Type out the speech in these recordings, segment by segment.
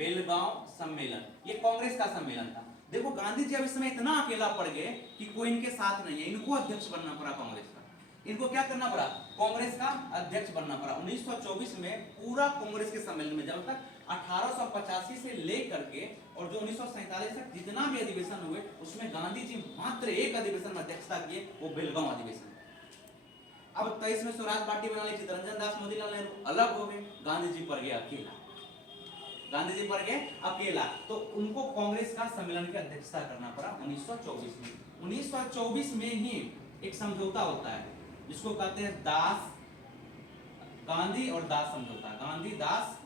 बेलगांव सम्मेलन, ये कांग्रेस का सम्मेलन था। देखो गांधी जी अब इस समय इतना अकेला पड़ गए कि कोई इनके साथ नहीं है, इनको अध्यक्ष बनना पड़ा कांग्रेस का। इनको क्या करना पड़ा? कांग्रेस का अध्यक्ष बनना पड़ा। 1924 में पूरा कांग्रेस के सम्मेलन में, जब तक 1885 से लेकर के और जो 1947 तक जितना भी अधिवेशन हुए, उसमें गांधी जी मात्र एक अधिवेशन में अध्यक्षता किए, वो बेलगांव अधिवेशन। अब 23 में स्वराज पार्टी बना ली, चित्तरंजन दास मोतीलाल नेहरू अलग हो गए, गांधी जी पड़ गए अकेला। गांधी जी पड़ गए अकेला, तो उनको कांग्रेस का सम्मेलन की अध्यक्षता करना पड़ा 1924 में। 1924 में ही एक समझौता होता है जिसको कहते हैं गांधी और दास समझौता, गांधी दास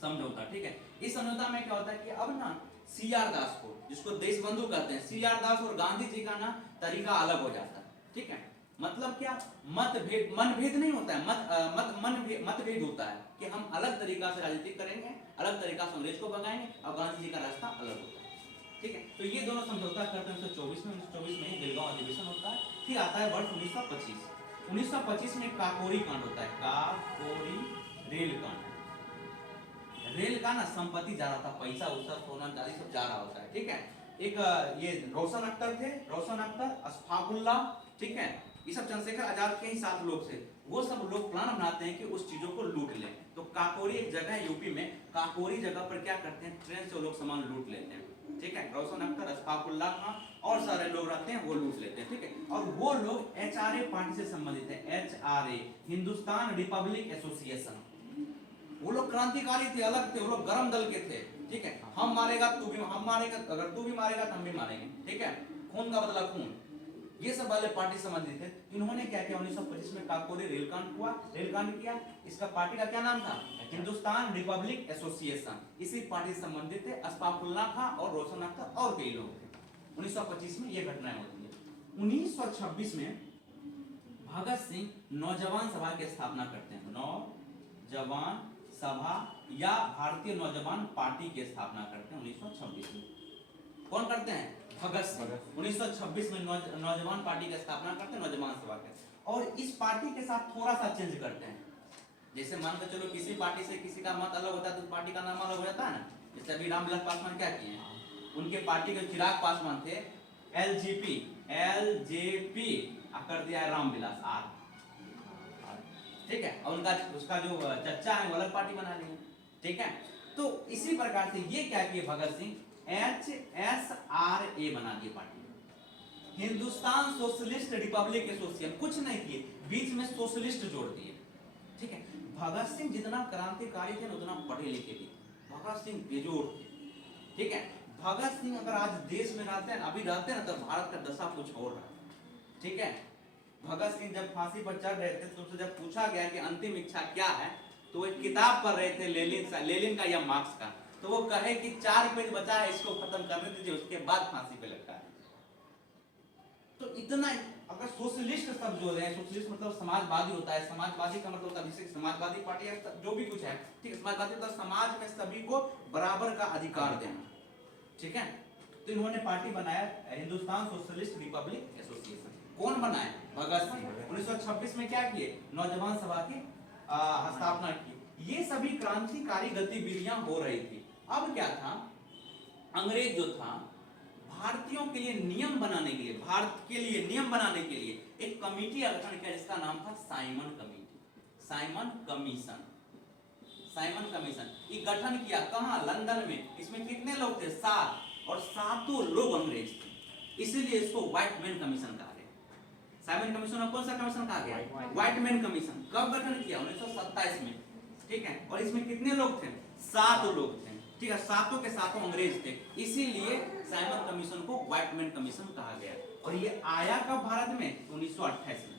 समझौता। ठीक है, इस समझौता में क्या होता है कि अब ना सीआर दास को, जिसको देश बंधु कहते हैं, सीआर दास और गांधी जी का ना तरीका अलग हो जाता है। ठीक है, मतलब क्या? मनभेद नहीं होता है, मतभेद होता है कि हम अलग तरीका से राजनीति करेंगे, अलग तरीका से अंग्रेज को भगाएंगे, और गांधी जी का रास्ता अलग होता है। ठीक है, तो ये दोनों समझौता करते हैं 1924 में। 1924 में ही बेलगांव अधिवेशन होता है। फिर आता है वर्ष 1925। 1925 में काकोरी कांड होता है, काकोरी रेल कांड। रेल का ना संपत्ति जा रहा था, पैसा उसा सोना चांदी सब जा रहा होता है। ठीक है, एक ये रोशन अख्तर थे, रोशन अख्तर, अशफाकुल्ला, ठीक है, ये सब चंद्रशेखर आजाद के ही साथ लोग थे। वो सब लोग प्लान बनाते हैं कि उस चीजों को लूट लें। तो काकोरी एक जगह है यूपी में, काकोरी जगह पर क्या करते हैं, ट्रेन से वो लोग सामान लूट लेते हैं। ठीक है, रोशन अख्तर, अशफाकुल्ला खां और सारे लोग रहते हैं, वो लूट लेते हैं। ठीक है, और वो लोग एचआरए पार्टी से संबंधित है, एचआरए, हिंदुस्तान रिपब्लिक एसोसिएशन। वो लोग क्रांतिकारी थे, अलग थे, वो लोग गरम दल के थे। ठीक है, हम मारेगा तू भी, हम मारेगा, अगर तू भी मारेगा तो हम भी मारेंगे। ठीक है, खून का बदला खून, ये सब वाले पार्टी संबंधित थे। इन्होंने क्या किया, 1925 में काकोरी रेलकांड हुआ, रेलकांड किया। इसका पार्टी का क्या नाम था? Hindustan Republic association. इसी पार्टी से संबंधित थे अशफाकुल्ला खां और रोशन अख्तर और कई लोग थे। 1925 में ये घटनाएं होती है। 1926 में भगत सिंह नौजवान सभा की स्थापना करते हैं, नौजवान सभा या भारतीय नौजवान पार्टी की स्थापना करते हैं 1926 में। कौन करते हैं? भगत सिंह। 1926 में नौजवान पार्टी की स्थापना करते हैं, नौजवान सभा के। और इस पार्टी के साथ थोड़ा सा चेंज करते हैं। जैसे मान के चलो किसी पार्टी से किसी का मत अलग होता है तो पार्टी का नाम अलग हो जाता है ना। जैसे अभी रामविलास पासवान क्या किए हैं, उनके पार्टी के चिराग पासवान थे, एलजेपी कर दिया है रामविलास आर। ठीक है, और उनका उसका जो चच्चा है वो अलग पार्टी बना ली है। ठीक है, तो इसी प्रकार से ये क्या किए भगत सिंह, HSRA बना दिए party, Hindustan socialist Republic association. कुछ नहीं किए, बीच में सोशलिस्ट जोड़ दिए। ठीक है, भगत सिंह जितना क्रांतिकारी थे उतना पढ़े लिखे भी, भगत सिंह बेजोड़ थे। ठीक है, भगत सिंह अगर आज देश में रहते हैं, अभी रहते हैं ना, तो भारत का दशा कुछ और रहा। ठीक है, भगत सिंह जब फांसी पर चढ़ रहे थे तो उनसे जब पूछा गया कि अंतिम इच्छा क्या है, तो वो एक किताब पढ़ रहे थे लेनिन का या मार्क्स का, तो वो कहे कि 4 पेज बचा है, इसको खत्म करने दीजिए, उसके बाद फांसी पे लटका है। तो इतना, अगर सोशलिस्ट शब्द जो है, सोशलिस्ट मतलब समाजवादी होता है, समाजवादी का मतलब होता है जैसे समाजवादी पार्टी है, जो भी कुछ है, ठीक है, समाजवादी मतलब समाज में सभी को बराबर का अधिकार देना। ठीक है, तो इन्होंने पार्टी बनाया हिंदुस्तान सोशलिस्ट रिपब्लिक एसोसिएशन। कौन बनाए? भगत सिंह। 1926 में क्या किए, नौजवान सभा की स्थापना की। ये सभी क्रांतिकारी गतिविधियां हो रही थी। अब क्या था, अंग्रेज जो था भारतीयों के लिए नियम बनाने के लिए, भारत के लिए नियम बनाने के लिए एक कमेटी का गठन किया जिसका नाम था Simon committee, Simon commission. Simon commission ये गठन किया कहां? लंदन में। इसमें कितने लोग थे? 7, और 7 लोग अंग्रेज थे, इसीलिए इसको व्हाइट मैन कमीशन कहा गया। साइमन कमीशन कौन सा कमीशन कहा गया? White man commission. कब गठन किया? 1927 में। ठीक है, और इसमें कितने लोग थे? 7 लोग थे। ठीक है, 7 के 7 अंग्रेज थे, इसीलिए साइमन कमीशन को व्हाइट मैन कमीशन कहा गया। और ये आया कब भारत में? 1928 में।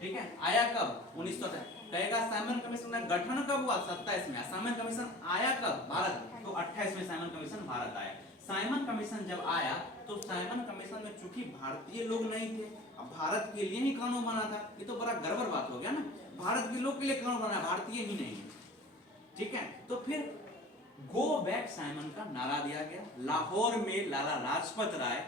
ठीक है, आया कब? 1928। कहेगा साइमन कमीशन का गठन कब हुआ? 27 में। साइमन कमीशन आया कब भारत? तो 28 में साइमन कमीशन भारत आया। साइमन कमीशन जब आया तो साइमन कमीशन में चूंकि भारतीय लोग नहीं थे, अब भारत के लिए ही कानून बना था, ये तो बड़ा गड़बड़ बात हो गया ना, भारत के लोग के लिए कानून बना, भारतीय ही नहीं है। ठीक है, तो फिर गो बैक साइमन का नारा दिया गया। लाहौर में Lala Lajpat Rai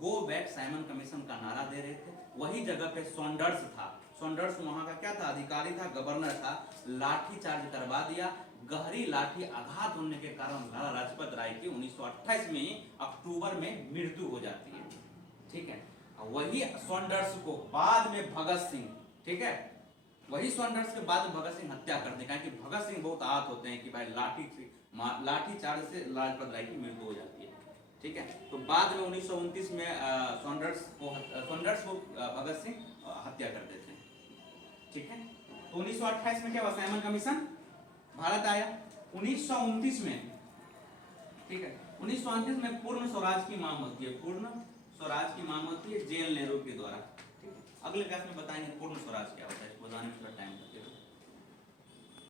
go back Simon commission का नारा दे रहे थे। वही जगह पे सॉन्डर्स था, सॉन्डर्स वहां का क्या था? अधिकारी था, गवर्नर था। लाठी चार्ज करवा दिया। गहरी लाठी आघात होने के कारण लाला लाजपत राय की 1928 में अक्टूबर में मृत्यु हो जाती है। ठीक है, वही सॉन्डर्स को बाद में भगत सिंह, ठीक है, वही सॉन्डर्स के बाद भगत सिंह हत्या करते हैं, क्योंकि भगत सिंह बहुत आहत होते हैं कि भाई लाठी चार्ज से लाजपत राय की मृत्यु हो जाती है। ठीक है, तो बाद में 1929 में सॉन्डर्स को भगत सिंह हत्या कर देते हैं। ठीक है, तो 1928 में क्या हुआ, साइमन कमीशन भारत आया। 1929 में, ठीक है, 1929 में पूर्ण स्वराज की मांग होती है, पूर्ण स्वराज की मांग होती है जेल नेहरू के द्वारा। ठीक है, अगले क्लास में बताएंगे पूर्ण स्वराज क्या होता है, इसको बताने में थोड़ा टाइम लगेगा।